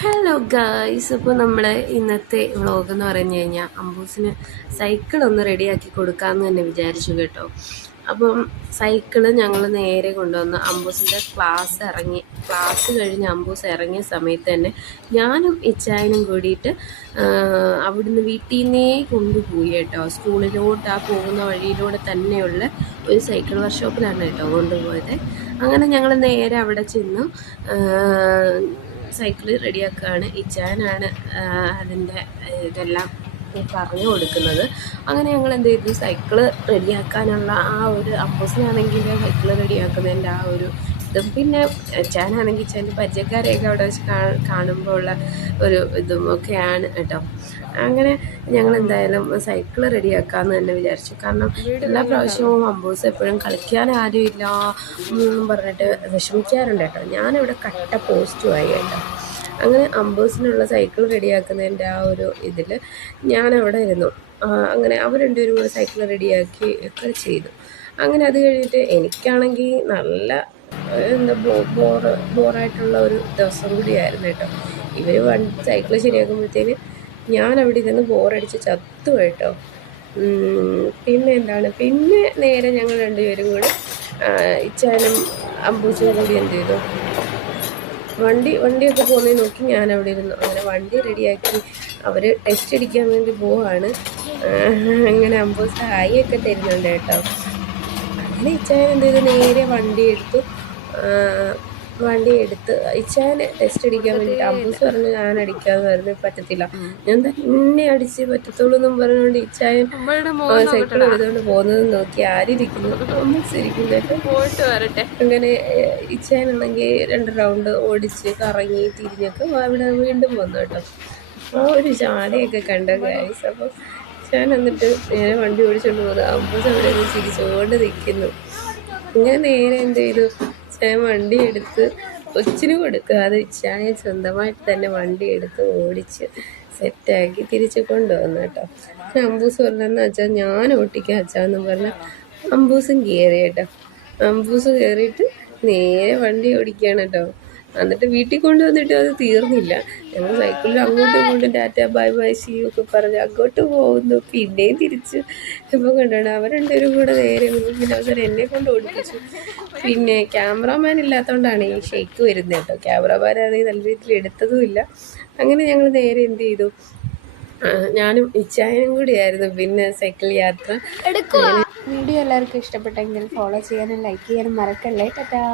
Hello guys, അപ്പോൾ നമ്മുടെ ഇന്നത്തെ വ്ളോഗ് എന്ന് പറഞ്ഞു കഴിഞ്ഞാൽ അമ്പൂസിന് സൈക്കിളൊന്ന് റെഡിയാക്കി കൊടുക്കാമെന്ന് തന്നെ വിചാരിച്ചു കേട്ടോ. അപ്പം സൈക്കിള് ഞങ്ങൾ നേരെ കൊണ്ടുവന്ന് അമ്പൂസിൻ്റെ ക്ലാസ് കഴിഞ്ഞ് അമ്പൂസ് ഇറങ്ങിയ സമയത്ത് തന്നെ ഞാനും ഇച്ചായനും കൂടിയിട്ട് അവിടുന്ന് വീട്ടിൽ നിന്നേ കൊണ്ടുപോയി കേട്ടോ. സ്കൂളിലോട്ട് ആ പോകുന്ന വഴിയിലൂടെ തന്നെയുള്ള ഒരു സൈക്കിൾ വർക്ക്ഷോപ്പിലാണ് കേട്ടോ കൊണ്ടുപോയത്. അങ്ങനെ ഞങ്ങൾ നേരെ അവിടെ ചെന്നു സൈക്കിൾ റെഡിയാക്കുകയാണ്. ഇച്ചാനാണ് അതിൻ്റെ ഇതെല്ലാം പറഞ്ഞു കൊടുക്കുന്നത്. അങ്ങനെ ഞങ്ങൾ എന്ത് ചെയ്തു, സൈക്കിള് റെഡിയാക്കാനുള്ള ആ ഒരു അമ്പൂസിനാണെങ്കിൽ സൈക്കിള് റെഡിയാക്കുന്നതിൻ്റെ ആ ഒരു ഇതും, പിന്നെ ഇച്ചാനാണെങ്കിൽ ഇച്ചാൻ്റെ പരിചയക്കാരെയൊക്കെ അവിടെ വെച്ച് കാണുമ്പോൾ ഉള്ള ഒരു ഇതും ഒക്കെയാണ് കേട്ടോ. അങ്ങനെ ഞങ്ങൾ എന്തായാലും സൈക്കിള് റെഡിയാക്കാമെന്ന് തന്നെ വിചാരിച്ചു. കാരണം എല്ലാ പ്രാവശ്യവും അമ്പൂസ് എപ്പോഴും കളിക്കാൻ ആരുമില്ല പറഞ്ഞിട്ട് വിഷമിക്കാറുണ്ട് കേട്ടോ. ഞാനിവിടെ കട്ട പോസ്റ്റുമായി കേട്ടോ. അങ്ങനെ അമ്പൂസിനുള്ള സൈക്കിൾ റെഡിയാക്കുന്നതിൻ്റെ ആ ഒരു ഇതിൽ ഞാനവിടെ ഇരുന്നു. അങ്ങനെ അവർ രണ്ടുപേരും കൂടെ സൈക്കിൾ റെഡിയാക്കി ഒക്കെ ചെയ്തു. അങ്ങനെ അത് കഴിഞ്ഞിട്ട് എനിക്കാണെങ്കിൽ നല്ല എന്താ ബോറായിട്ടുള്ള ഒരു ദിവസം കൂടിയായിരുന്നു കേട്ടോ. ഇവർ സൈക്കിൾ ശരിയാക്കുമ്പോഴത്തേന് ഞാൻ അവിടെ ഇരുന്ന് ബോറടിച്ച് ചത്തു കേട്ടോ. പിന്നെ നേരെ ഞങ്ങൾ രണ്ടുപേരും കൂടി ഇച്ചാനും അമ്പൂസും കൂടി എന്ത് ചെയ്തു, വണ്ടിയൊക്കെ പോകുന്നത് നോക്കി ഞാൻ അവിടെ ഇരുന്നു. അങ്ങനെ വണ്ടി റെഡിയാക്കി അവർ ടെസ്റ്റ് അടിക്കാൻ വേണ്ടി പോവാണ്. അങ്ങനെ അമ്പൂസ് ഹായൊക്കെ തരുന്നുണ്ട് കേട്ടോ. അങ്ങനെ ഇച്ചായൻ എന്ത് ചെയ്തു, നേരെ വണ്ടി എടുത്ത് ഇച്ചായന് ടെസ്റ്റ് അടിക്കാൻ വേണ്ടിയിട്ട് അമ്പൂസ് പറഞ്ഞു ഞാൻ അടിക്കാമെന്ന് പറഞ്ഞു. പറ്റത്തില്ല, ഞാൻ തന്നെ അടിച്ച് പറ്റത്തുള്ളൂ എന്നും പറഞ്ഞുകൊണ്ട് ഇച്ചായൻ സൈക്കിൾ എടുത്തുകൊണ്ട് പോകുന്നത് നോക്കി ആരിയ്ക്കുന്നു, അമ്പൂസ് ഇരിക്കുന്നു പോയിട്ട് വരട്ടെ. അങ്ങനെ ഇച്ചായനാണെങ്കിൽ 2 റൗണ്ട് ഓടിച്ച് കറങ്ങി തിരിഞ്ഞൊക്കെ അവിടെ വീണ്ടും വന്നു കേട്ടോ. ആ ഒരു ജാടയൊക്കെ കണ്ട ഗൈസ്. അപ്പം ഞാൻ എന്നിട്ട് നേരെ വണ്ടി ഓടിച്ചുകൊണ്ട് പോകുന്നത് അമ്പൂസ് അവിടെ നിന്ന് ചിരിച്ചുകൊണ്ട് നിൽക്കുന്നു. ഇങ്ങനെ നേരെ എന്ത് ചെയ്തു, ഞാൻ വണ്ടി എടുത്ത് കൊച്ചിന് കൊടുക്കാതെ ഇച്ചാനെ സ്വന്തമായിട്ട് തന്നെ വണ്ടി എടുത്ത് ഓടിച്ച് സെറ്റാക്കി തിരിച്ച് കൊണ്ടുവന്നു കേട്ടോ. അമ്പൂസ് പറഞ്ഞെന്ന് വെച്ചാൽ ഞാൻ ഓട്ടിക്കാൻ വെച്ചാന്നും പറഞ്ഞാൽ അമ്പൂസും കയറി കേട്ടോ. അമ്പൂസ് കയറിയിട്ട് നേരെ വണ്ടി ഓടിക്കുകയാണ് കേട്ടോ. എന്നിട്ട് വീട്ടിൽ കൊണ്ടുവന്നിട്ട് അത് തീർന്നില്ല. ഞങ്ങൾ സൈക്കിളിൽ അങ്ങോട്ടും ഇങ്ങോട്ടും ടാറ്റ ബൈ ബൈ സീ ഒക്കെ പറഞ്ഞ് അങ്ങോട്ട് പോകുന്നു. പിന്നെയും തിരിച്ച് ഇപ്പോൾ കണ്ടാണ് അവർ രണ്ടുപേരും കൂടെ നേരെ പിന്നെ അവസരം എന്നെ കൊണ്ട് ഓടിപ്പിച്ചു. പിന്നെ ക്യാമറാമാൻ ഇല്ലാത്തതുകൊണ്ടാണ് ഈ ഷെയ്ക്ക് വരുന്നത് കേട്ടോ. ക്യാമറാമാൻ ആണെങ്കിൽ നല്ല രീതിയിൽ എടുത്തതുമില്ല. അങ്ങനെ ഞങ്ങൾ നേരെ എന്ത് ചെയ്തു, ഞാനും ഇച്ചായനും കൂടിയായിരുന്നു പിന്നെ സൈക്കിൾ യാത്ര. വീഡിയോ എല്ലാവർക്കും ഇഷ്ടപ്പെട്ടെങ്കിൽ ഫോളോ ചെയ്യാനും ലൈക്ക് ചെയ്യാനും മറക്കല്ലേ. ടാറ്റാ.